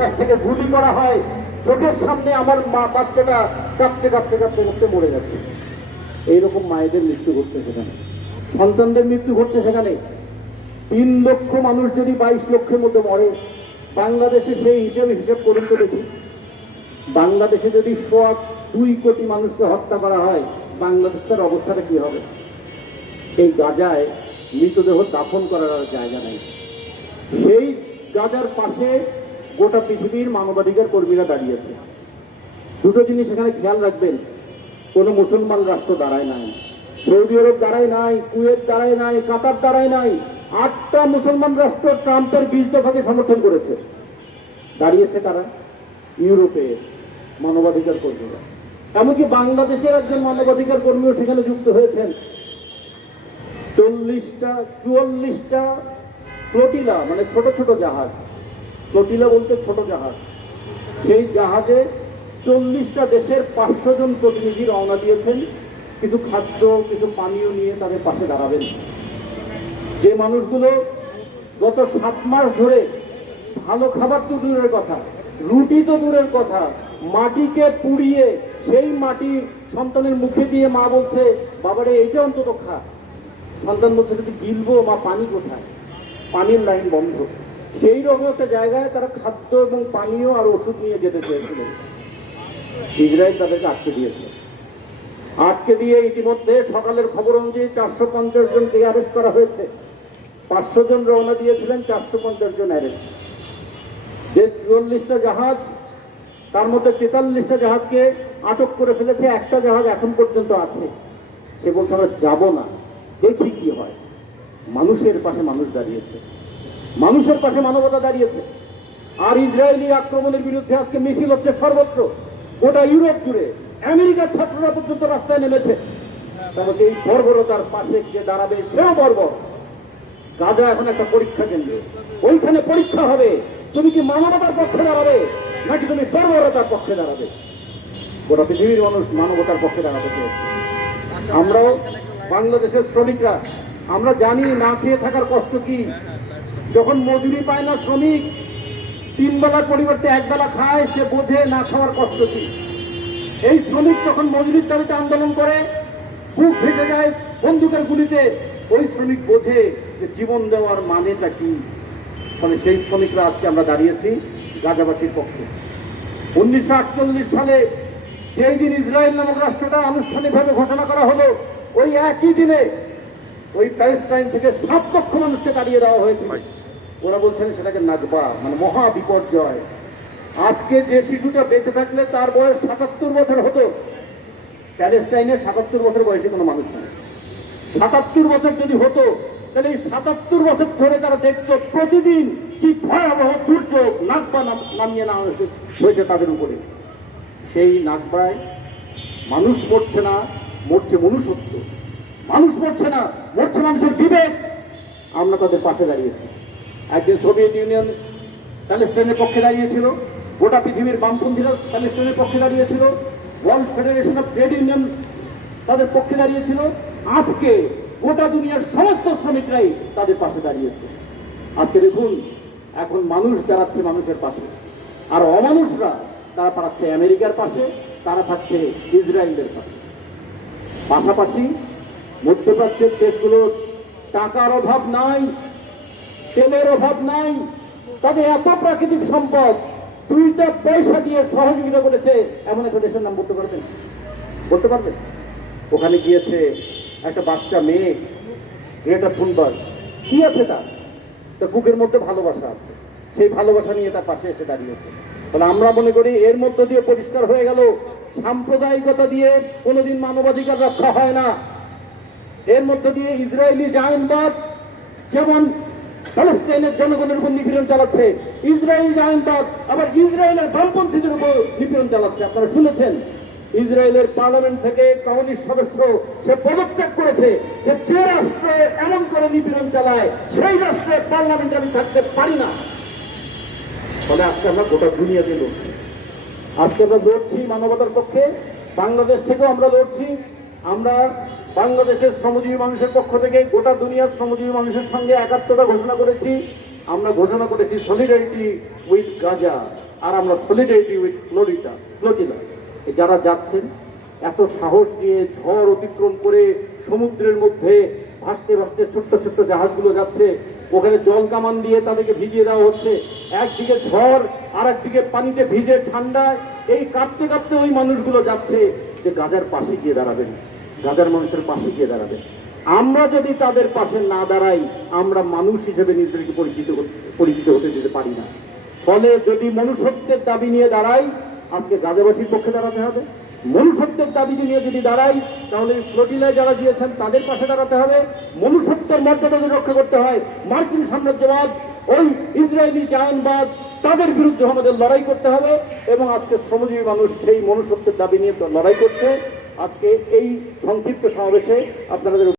কাছ থেকে গুলি করা হয়, চোখের সামনে আমার মা বাচ্চাটা কাঁপতে কাঁপতে কাঁপতে কাঁপতে মরে যাচ্ছে। এইরকম মায়েদের মৃত্যু ঘটছে সেখানে, সন্তানদের মৃত্যু ঘটছে সেখানে। 3 লক্ষ মানুষ যদি 22 লক্ষের মধ্যে মরে, বাংলাদেশে সেই হিসাব করুন তো দেখি। বাংলাদেশে যদি 2 কোটি মানুষকে হত্যা করা হয়, বাংলাদেশের অবস্থাটা কি হবে? এই গাজায় মৃতদেহ দাফন করার আর জায়গা নেই। সেই গাজার পাশে গোটা পৃথিবীর মানবাধিকার কর্মীরা দাঁড়িয়েছে। দুটো জিনিস এখানে খেয়াল রাখবেন, কোনো মুসলমান রাষ্ট্র দাঁড়ায় নাই, সৌদি আরব দাঁড়ায় নাই, কুয়েত দাঁড়ায় নাই, কাতার দাঁড়ায় নাই। 8টা মুসলমান রাষ্ট্র ট্রাম্পের 20 দফাকে সমর্থন করেছে। দাঁড়িয়েছে তারা ইউরোপের মানবাধিকার কর্মীরা, এমনকি বাংলাদেশের একজন মানবাধিকার কর্মীও সেখানে যুক্ত হয়েছেন। 44টা ফ্লোটিলা, মানে ছোট ছোট জাহাজ, ফ্লোটিলা বলতে ছোট জাহাজ, সেই জাহাজে 40টা দেশের 500 জন প্রতিনিধি রওনা দিয়েছেন কিছু খাদ্য কিছু পানীয় নিয়ে তাদের পাশে দাঁড়াবেন। যে মানুষগুলো গত 7 মাস ধরে ভালো খাবার তো দূরের কথা, রুটি তো দূরের কথা, মাটিকে পুড়িয়ে সেই মাটি সন্তানের মুখে দিয়ে মা বলছে, বাবারে এইটা অন্তত খা। সন্তান বলছে যদি গিলবো, মা পানি কোথায়, পানির লাইন বন্ধ। সেই রকম একটা জায়গায় তারা খাদ্য এবং পানীয় আর ওষুধ নিয়ে যেতে চেয়েছিলেন। ইসরায়েল তাদেরকে আটকে দিয়েছে। আটকে দিয়ে ইতিমধ্যে সকালের খবর অনুযায়ী 450 জনকে অ্যারেস্ট করা হয়েছে। 500 জন রওনা দিয়েছিলেন, 450 জন অ্যারেস্ট। যে 44টা জাহাজ, তার মধ্যে 43টা জাহাজকে আটক করে ফেলেছে। একটা জাহাজ এখন পর্যন্ত আছে, সে বলছে আমরা যাবো না, দেখি কি হয়। মানুষের পাশে মানুষ দাঁড়িয়েছে, মানুষের পাশে মানবতা দাঁড়িয়েছে। আর ইসরায়েলি আক্রমণের বিরুদ্ধে আজকে মিছিল হচ্ছে সর্বত্র, গোটা ইউরোপ জুড়ে। আমেরিকার ছাত্ররা পর্যন্ত রাস্তায় নেমেছে। তাহলে এই বর্বরতার পাশে যে দাঁড়াবে সেও বর্বর। গাজা এখন একটা পরীক্ষা কেন্দ্র, ওইখানে পরীক্ষা হবে তুমি কি মানবতার পক্ষে দাঁড়াবে নাকি তুমি বর্বরতার পক্ষে দাঁড়াবে। গোটা পৃথিবীর মানুষ মানবতার পক্ষে দাঁড়াতে চেয়েছে। আমরাও বাংলাদেশের শ্রমিকরা আমরা জানি না খেয়ে থাকার কষ্ট কি। যখন মজুরি পায় না শ্রমিক, 3 বেলার পরিবর্তে 1 বেলা খায়, সে বোঝে না খাওয়ার কষ্ট কি। এই শ্রমিক যখন মজুরির দাবিতে আন্দোলন করে, বুক ভেঙে যায় বন্দুকের গুলিতে, ওই শ্রমিক বোঝে যে জীবন দেওয়ার মানেটা কি। ফলে সেই শ্রমিকরা আজকে আমরা দাঁড়িয়েছি গাজাবাসীর পক্ষে। 1948 সালে যেই দিন ইসরায়েল নামক রাষ্ট্রটা আনুষ্ঠানিকভাবে ঘোষণা করা হলো, ওই একই দিনে ওই প্যালেস্টাইন থেকে 7 লক্ষ মানুষকে তাড়িয়ে দেওয়া হয়েছিল। ওরা বলছেন সেটাকে নাগবা, মানে মহা বিপর্যয়। আজকে যে শিশুটা বেঁচে থাকলে তার বয়স 77 বছর হতো, প্যালেস্টাইনে 77 বছর বয়সী কোনো মানুষ নেই। 77 বছর যদি হতো, তাহলে এই 77 বছর ধরে তারা দেখতো প্রতিদিন কি ভয়াবহ দুর্যোগ নাগবা নামিয়ে নেওয়া হয়েছে তাদের উপরে। সেই নাগবায় মানুষ মরছে না, মরছে মনুষ্যত্ব। মানুষ মরছে না, মরছে মানুষের বিবেক। আমরা তাদের পাশে দাঁড়িয়েছি। একদিন সোভিয়েত ইউনিয়ন প্যালেস্টাইনের পক্ষে দাঁড়িয়েছিল, গোটা পৃথিবীর বামপন্থীরা প্যালেস্টাইনের পক্ষে দাঁড়িয়েছিল, world federation of trade union তাদের পক্ষে দাঁড়িয়েছিল। আজকে গোটা দুনিয়ার সমস্ত শ্রমিকরাই তাদের পাশে দাঁড়িয়েছে। আজকে দেখুন, এখন মানুষ দাঁড়াচ্ছে মানুষের পাশে, আর অমানুষরা তারা দাঁড়াচ্ছে আমেরিকার পাশে, তারা থাকছে ইসরায়েলের পাশে। পাশাপাশি মধ্যপ্রাচ্যের দেশগুলোর টাকার অভাব নাই, তেলের অভাব নাই, তাদের এত প্রাকৃতিক সম্পদ, 2টা পয়সা দিয়ে সহযোগিতা করেছে। এমন একটা দেশের নাম বলতে পারবেন? বলতে পারবেন? ওখানে গিয়েছে একটা বাচ্চা মেয়ে, গ্রেটা থুনবার্গ। কি আছে তার বুকের মধ্যে ভালোবাসা আছে, সেই ভালোবাসা নিয়ে তার পাশে এসে দাঁড়িয়েছে। তাহলে আমরা মনে করি এর মধ্য দিয়ে পরিষ্কার হয়ে গেল, সাম্প্রদায়িকতা দিয়ে কোনোদিন মানবাধিকার রক্ষা হয় না। এর মধ্য দিয়ে ইসরায়েলি জায়নবাদ যেমন প্যালেস্টাইনের জনগণের উপর নিপীড়ন চালাচ্ছে, ইসরায়েলি জায়নবাদ আবার ইসরায়েলের বামপন্থীদের উপর নিপীড়ন চালাচ্ছে। আপনারা শুনেছেন, ইসরায়েলের পার্লামেন্ট থেকে কমিউনিস্ট সদস্য সে পদত্যাগ করেছে যে যে রাষ্ট্রে এমন করে নিপীড়ন চালায় সেই রাষ্ট্রের পার্লামেন্টে আমি থাকতে পারি না। ফলে আজকে আমরা গোটা দুনিয়াতে লড়ছি, আজকে আমরা লড়ছি মানবতার পক্ষে। বাংলাদেশ থেকেও আমরা লড়ছি। আমরা বাংলাদেশের শ্রমজীবী মানুষের পক্ষ থেকে গোটা দুনিয়ার শ্রমজীবী মানুষের সঙ্গে একাত্মতা ঘোষণা করেছি। আমরা ঘোষণা করেছি সলিডারিটি উইথ গাজা। আর আমরা সলিডারিটি উইথ ফ্লোটিলা। যারা যাচ্ছেন এত সাহস নিয়ে ঝড় অতিক্রম করে সমুদ্রের মধ্যে ভাসতে ভাসতে ছোট্ট ছোট্ট জাহাজগুলো যাচ্ছে, ওখানে জল কামান দিয়ে তাদেরকে ভিজিয়ে দেওয়া হচ্ছে, একদিকে ঝড় আর একদিকে পানিতে ভিজে ঠান্ডায় এই কাঁপতে কাঁপতে ওই মানুষগুলো যাচ্ছে যে গাজার পাশে গিয়ে দাঁড়াবেন, গাজার মানুষের পাশে গিয়ে দাঁড়াবেন। আমরা যদি তাদের পাশে না দাঁড়াই, আমরা মানুষ হিসেবে নিজেদেরকে পরিচিত হতে দিতে পারি না। ফলে যদি মনুষ্যত্বের দাবি নিয়ে দাঁড়াই, আজকে গাজাবাসীর পক্ষে দাঁড়াতে হবে। মনুষ্যত্বের দাবি নিয়ে যদি দাঁড়াই, তাহলে ফ্লোটিলায় যারা দিয়েছেন তাদের পাশে দাঁড়াতে হবে। মনুষ্যত্বের মর্যাদা যদি রক্ষা করতে হয়, মার্কিন সাম্রাজ্যবাদ, ওই ইসরায়েলি জায়নবাদ, তাদের বিরুদ্ধে আমাদের লড়াই করতে হবে। এবং আজকে শ্রমজীবী মানুষ সেই মনুষ্যত্বের দাবি নিয়ে লড়াই করছে। আজকে এই সংক্ষিপ্ত সমাবেশে আপনাদের